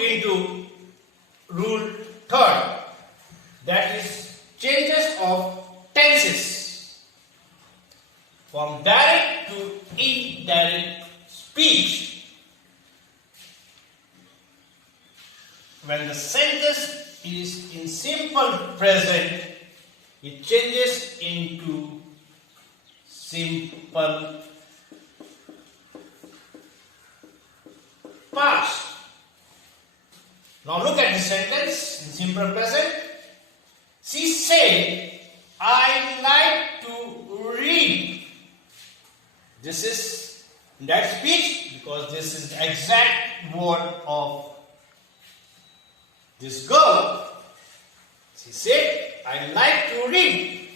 into rule third, that is changes of tenses from direct to indirect speech. When the sentence is in simple present, it changes into simple past. Now look at the sentence in simple present. She said, I like to read. This is that speech because this is the exact word of this girl. She said, I like to read.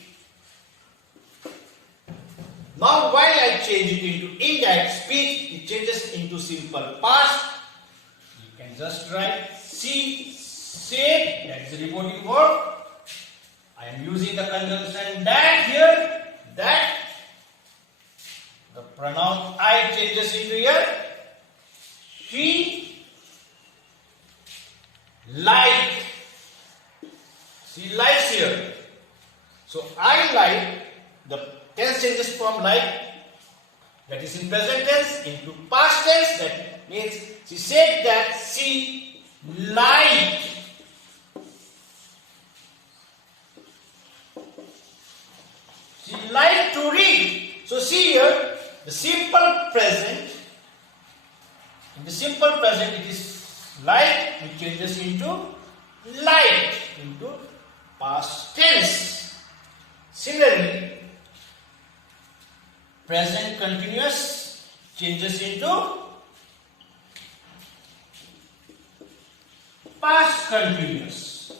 Now while I change it into indirect speech, it changes into simple past. You can just write she said, that is the reporting verb. I am using the conjunction that here, that. The pronoun I changes into here. She liked. She likes here. So I like, the tense changes from like, that is in present tense, into past tense. That means she said that she liked. She liked to read. So see here, the simple present. In the simple present, it is like, which changes into liked, into past tense. Similarly, present continuous changes into past continuous.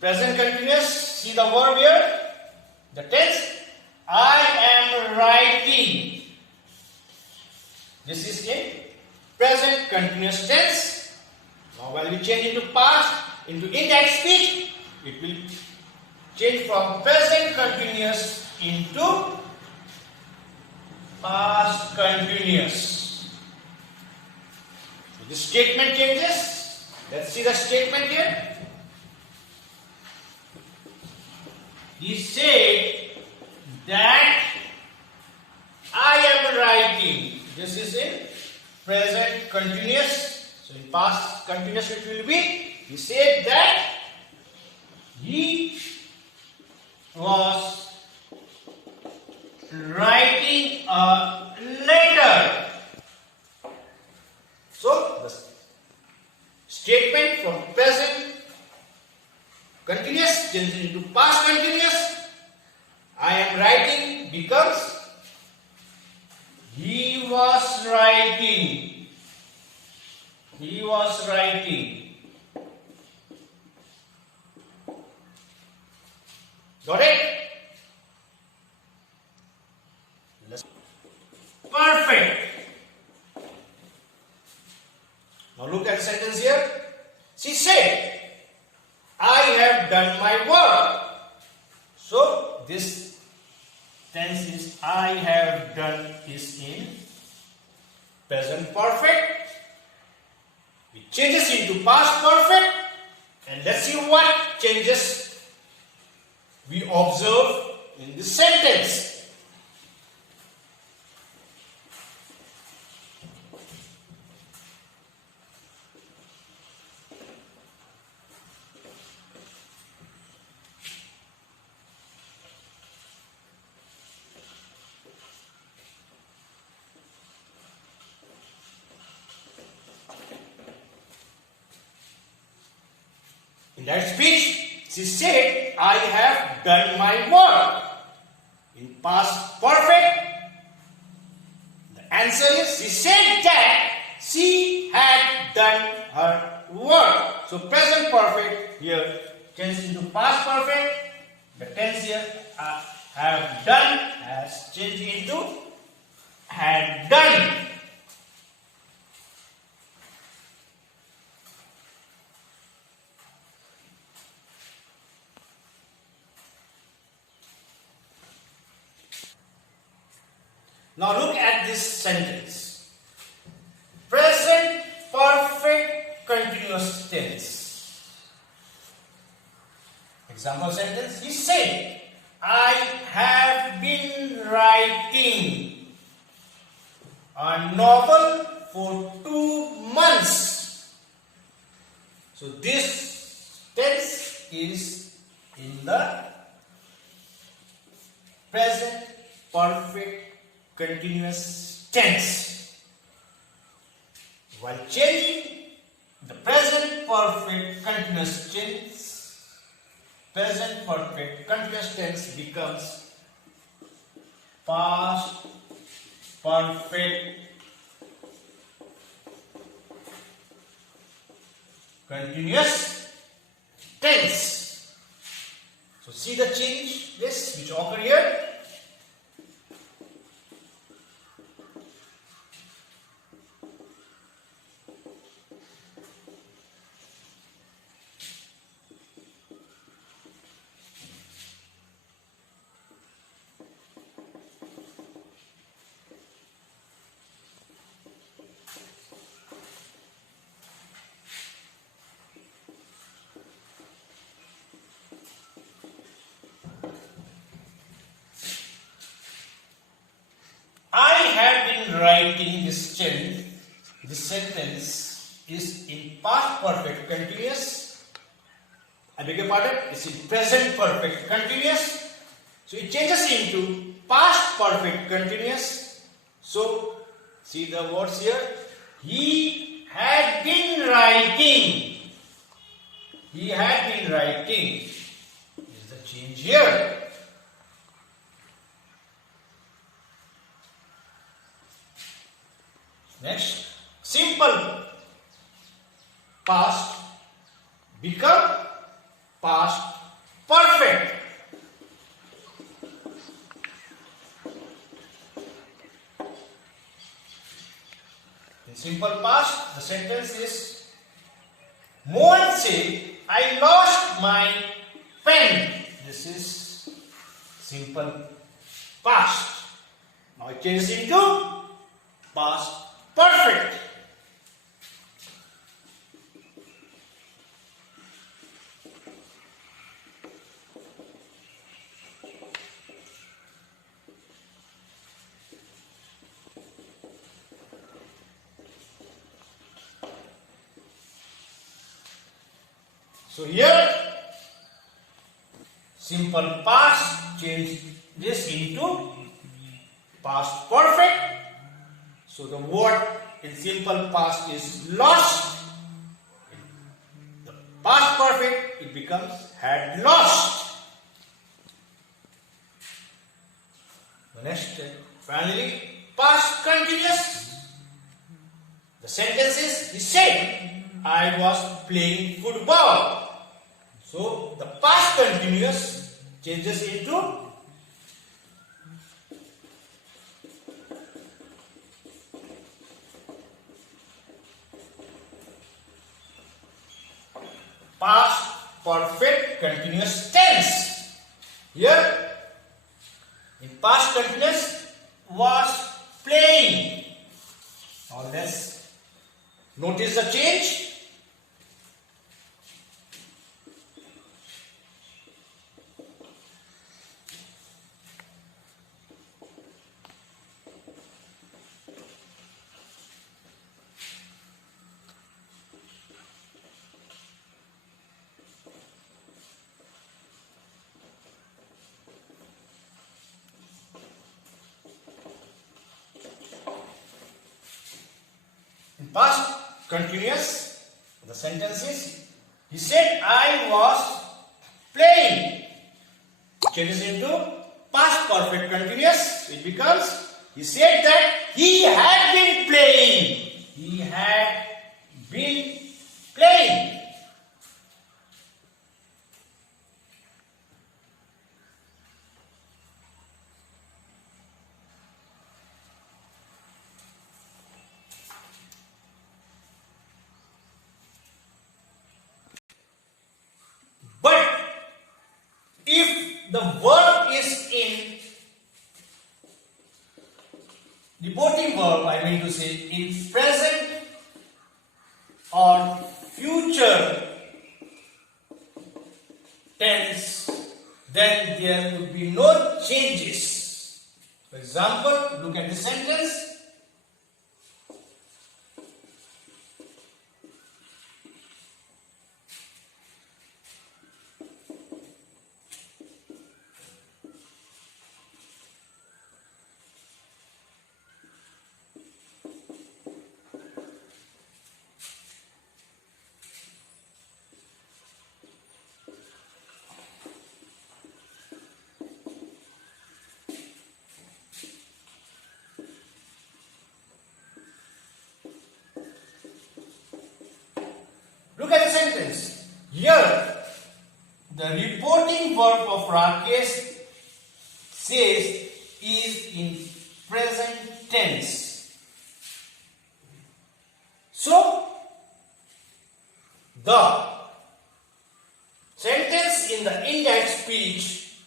Present continuous, see the verb here, the tense, I am writing. This is in present continuous tense. Now when we change into past, into indirect speech, it will change from present continuous into past continuous. So this statement changes. Let's see the statement here. He said that I am writing. This is in present continuous. So in past continuous it will be, he said that he was writing a letter. So the statement from present continuous changes into past continuous. I am writing becomes he was writing. He was writing. Got it? Perfect. Now look at the sentence here. She said, I have done my work. So this tense is I have done is in present perfect. It changes into past perfect. And let's see what changes we observe in this sentence. In that speech, she said, I have done my work. In past perfect, the answer is, she said that she had done her work. So present perfect here changes into past perfect. The tense here, have done, has changed into had done. Now look at this sentence. Present perfect continuous tense. Example sentence. He said, I have been writing a novel for 2 months. So this tense is in the present perfect continuous tense. While changing the present perfect continuous tense, present perfect continuous tense becomes past perfect continuous tense. So see the change, this which occur here. Writing this sentence is in past perfect continuous. I beg your pardon, it's in present perfect continuous. So it changes into past perfect continuous. So see the words here. He had been writing. He had been writing. Is the change here. Next, simple past become past perfect. In simple past, the sentence is Mohan said, I lost my pen. This is simple past. Now it changes into past perfect. So here simple past change this into past perfect. So the word in simple past is lost. The past perfect, it becomes had lost. The next, finally, past continuous. The sentence is, he said, I was playing football. So the past continuous changes into past perfect continuous tense. Here, in past continuous was playing. Now let's notice the change. Past continuous, the sentence is, he said, I was playing. Changes into past perfect continuous. It becomes, he said that he had been playing. He had been playing. But if the verb is in reporting verb, I mean to say, in present or future tense, then there would be no changes. For example, look at the sentence. Look at the sentence. Here, the reporting verb of Rakesh says is in present tense. So, the sentence in the indirect speech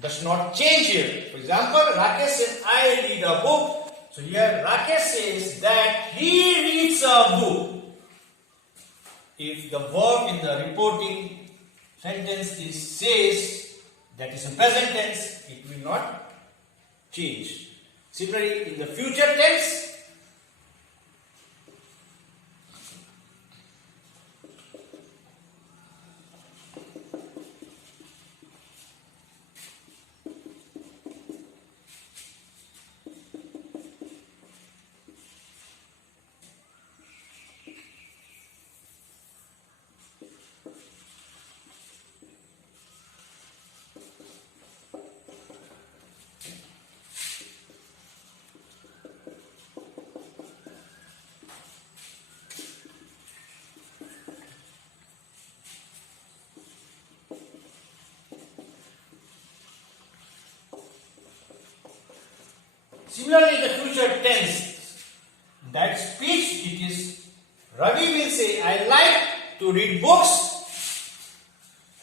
does not change here. For example, Rakesh says, I read a book. So here Rakesh says that he reads a book. If the verb in the reporting sentence says that is in present tense, it will not change. Similarly, in the future tense, similarly, the future tense, that speech, it is, Ravi will say, I like to read books,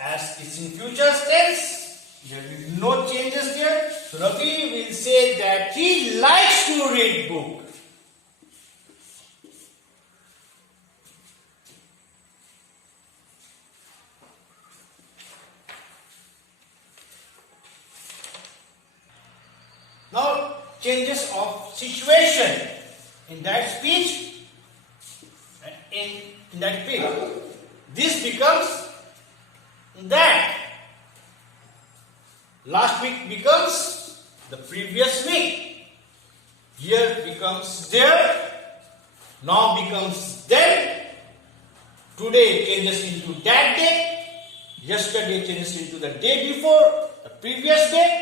as it's in future tense, there will be no changes here. So Ravi will say that he likes to read book. Now, changes of situation in that speech, in that speech. This becomes that. Last week becomes the previous week. Here becomes there. Now becomes then. Today changes into that day. Yesterday changes into the day before, the previous day.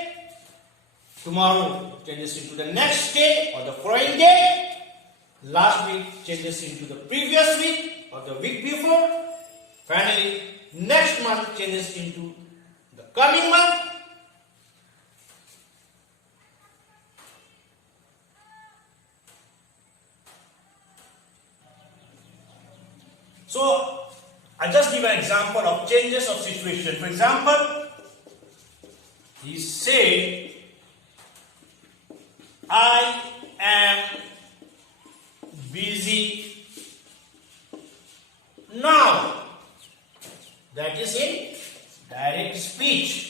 Tomorrow changes into the next day or the following day. Last week changes into the previous week or the week before. Finally, next month changes into the coming month. So, I just give an example of changes of situation. For example, he said, I am busy now. That is in direct speech.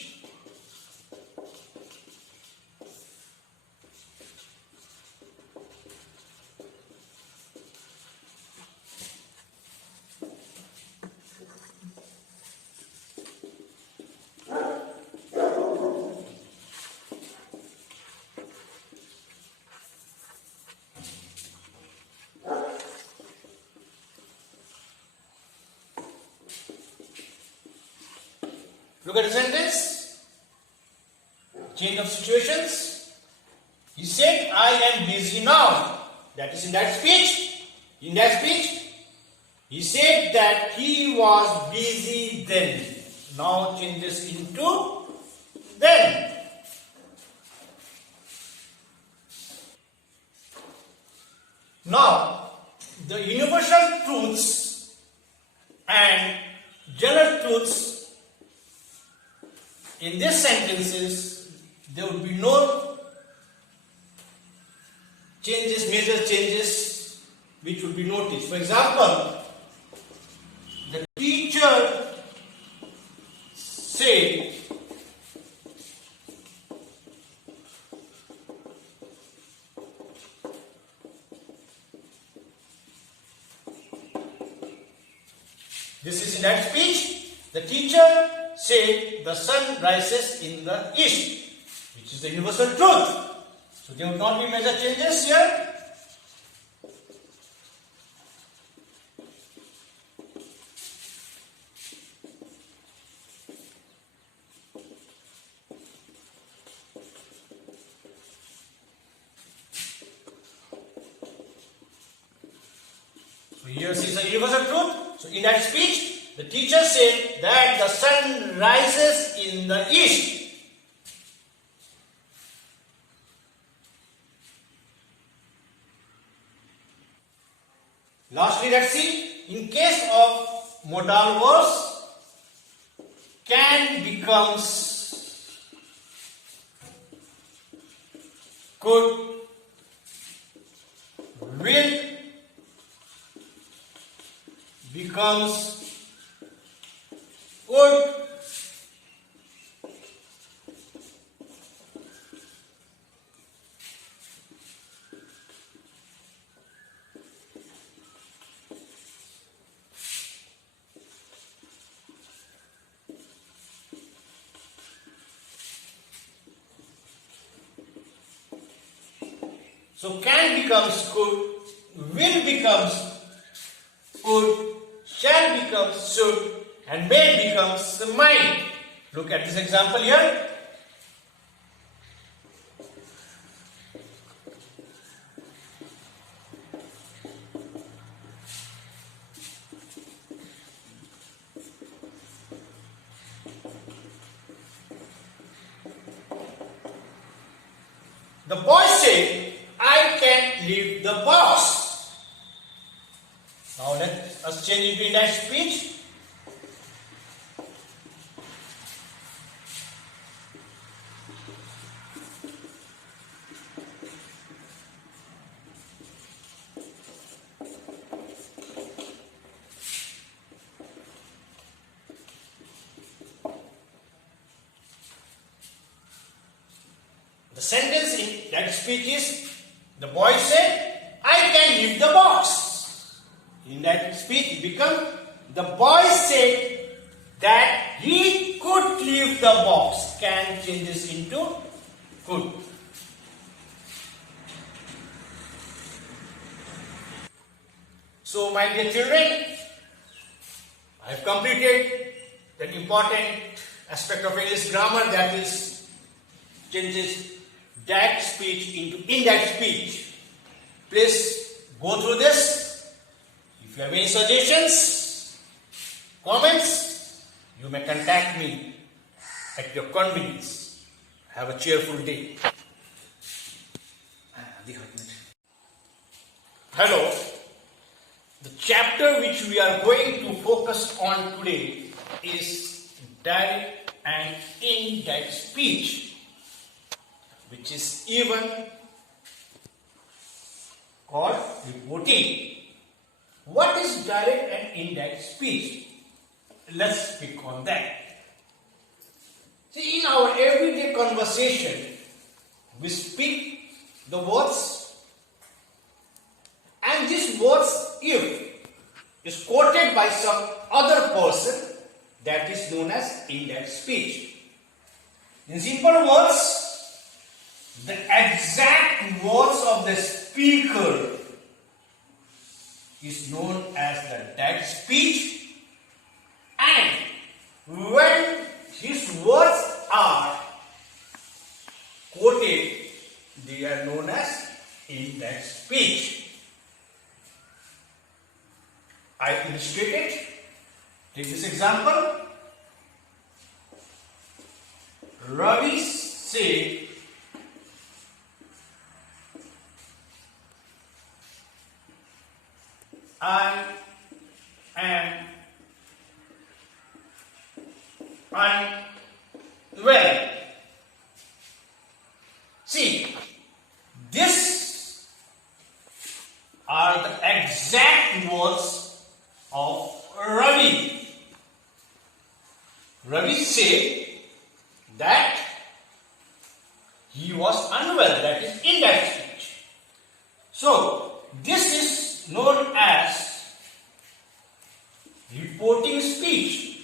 Look at the sentence. Change of situations. He said, I am busy now. That is in that speech. In that speech, he said that he was busy then. Now changes into then. Now, the universal truths and general truths in these sentences, there would be no changes, major changes which would be noticed. For example, the teacher said this is in that speech. The teacher said the sun rises in the east, which is the universal truth. So there would not be major changes here. So here is the universal truth. So in that speech, the teacher said that the sun rises in the east. Lastly, let's see, in case of modal verbs, can becomes could, will becomes would, so can becomes could, will becomes would, shall becomes should, and may becomes might. Look at this example here. The boy said, I can leave the box. Now let us change into indirect speech. The sentence in that speech is, the boy said, I can leave the box. In that speech it becomes, the boy said that he could leave the box. Can changes into could. So my dear children, I have completed that important aspect of English grammar, that is changes that speech into indirect speech. Please go through this. If you have any suggestions, comments, you may contact me at your convenience. Have a cheerful day. Hello. The chapter which we are going to focus on today is direct and indirect speech, which is even called reporting. What is direct and indirect speech? Let's speak on that. See, in our everyday conversation, we speak the words, and these words, if is quoted by some other person, that is known as indirect speech. In simple words, the exact words of the speaker is known as the direct speech, and when his words are quoted, they are known as indirect speech. I illustrate it. Take this example. Ravi said, I am unwell. See, this Ravi said that he was unwell, that is indirect speech. So, this is known as reporting speech.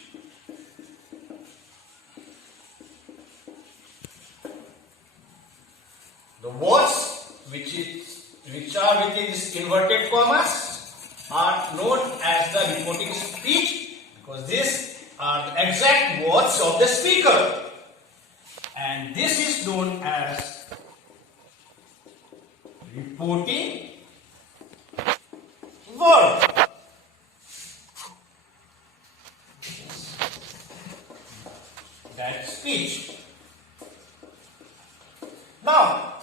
The words which are within this inverted commas are known as the reporting speech because these are the exact words of the speaker. And this is known as reporting verb. That speech. Now,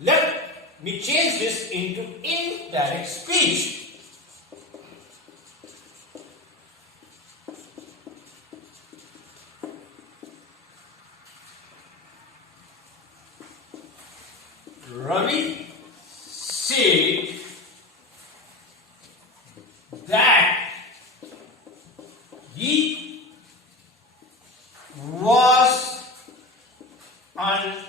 let me change this into indirect speech. Ravi said that he was unwell.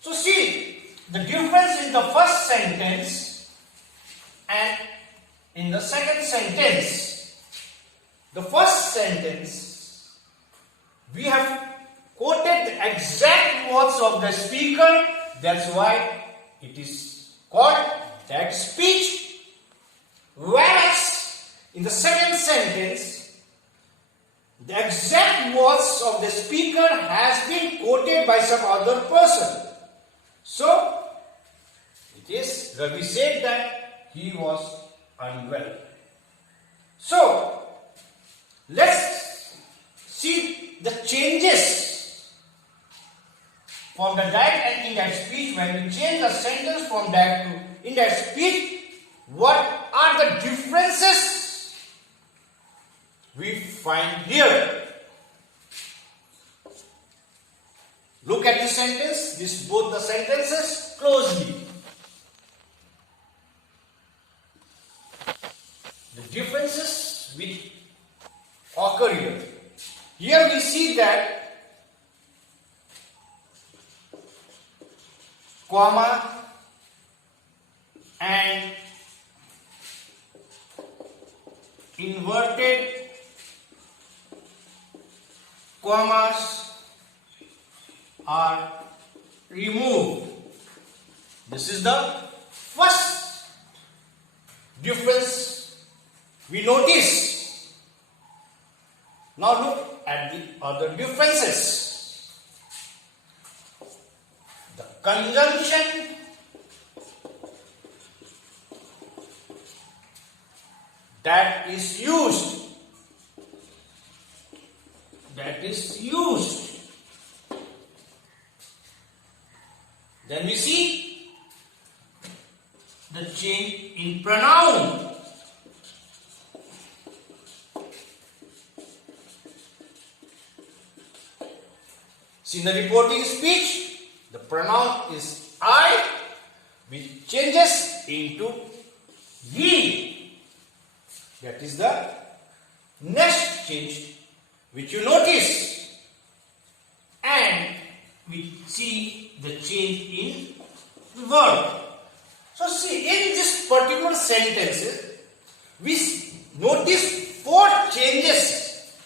So see the difference in the first sentence and in the second sentence. The first sentence we have quoted the exact words of the speaker, that's why it is called that speech. Whereas in the second sentence, the exact words of the speaker has been quoted by some other person. So, it is Ravi said that he was unwell. So, let's see the changes from the direct and indirect speech. When we change the sentence from direct to indirect speech, what are the differences we find here? Look at the sentence, both the sentences closely. The differences which occur here. Here we see that comma and inverted commas are removed. This is the first difference we notice. Now look at the other differences. The conjunction that is used. Then we see the change in pronoun. See, in the reporting speech, the pronoun is I, which changes into ye. That is the next change which you notice. And we see the change in verb. So see, in this particular sentence, we notice 4 changes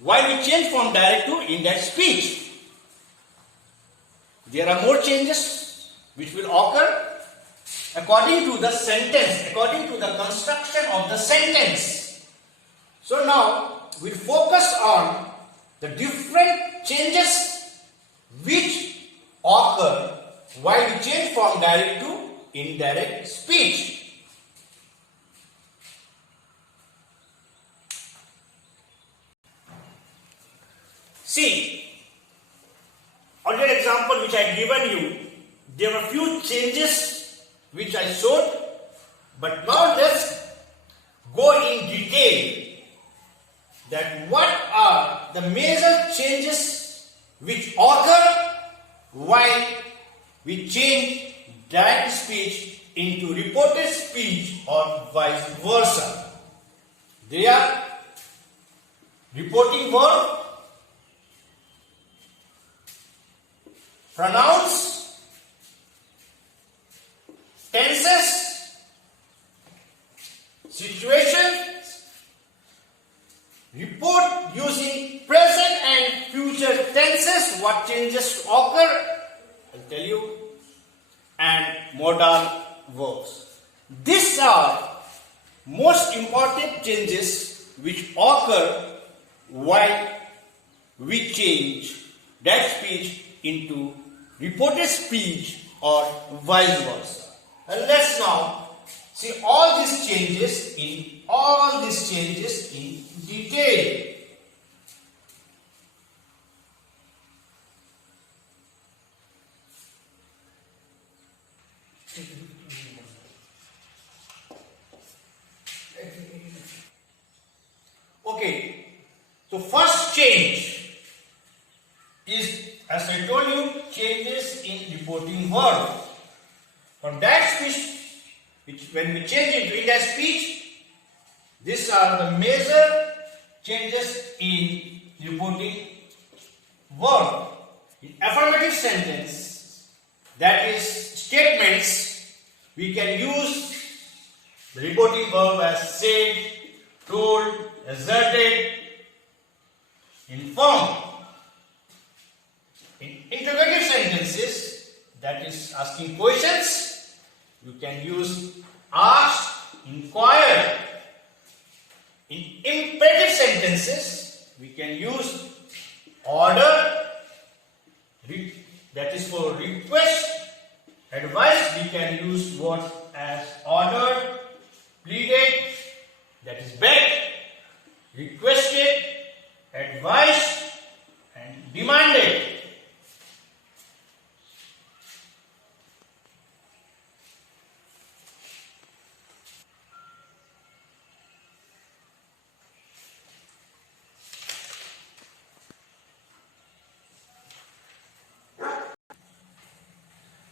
while we change from direct to indirect speech. There are more changes which will occur according to the sentence, according to the construction of the sentence. So now we focus on the different changes which occur while we change from direct to indirect speech. See, on your example which I had given you, there were few changes which I showed, but now let's go in detail that what are the major changes which occur while we change direct speech into reported speech or vice versa. They are reporting verb, pronouns, tenses, situations, report using present and future tenses, what changes occur, I'll tell you, and modal verbs. These are most important changes which occur while we change that speech into reported speech or vice versa. And let's now see all these changes in detail. Okay, so first change is, as I told you, changes in reporting verb. From that speech, which when we change into index speech, these are the major changes in reporting verb. In affirmative sentence, that is statements, we can use the reporting verb as said, told, asserted, informed. In interrogative sentences, that is asking questions, you can use asked, inquired. In imperative sentences, we can use order, that is for request. Advice, we can use words as ordered, pleaded, that is begged, requested, advised, and demanded.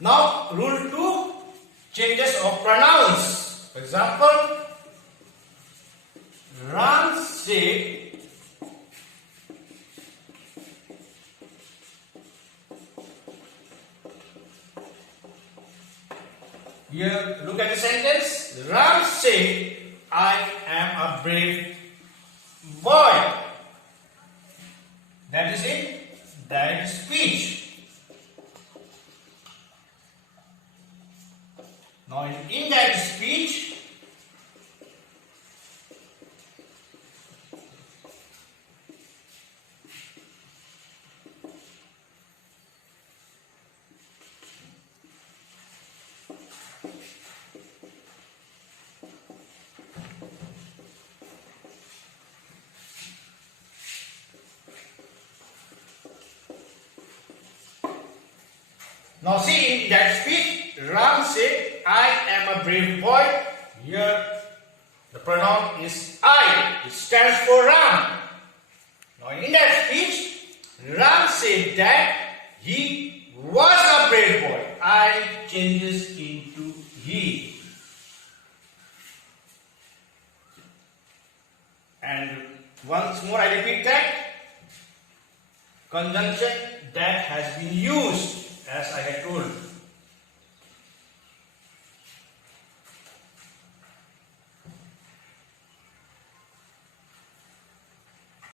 Now, rule 2, changes of pronouns. For example, Ram said, here look at the sentence. Ram said, I am a brave boy. That is in direct speech. Now in indirect speech, now see in that speech, Ram said, I am a brave boy. Here the pronoun is I. It stands for Ram. Now in that speech, Ram said that he was a brave boy. I changes into he. And once more I repeat that. Conjunction that has been used, as I had told.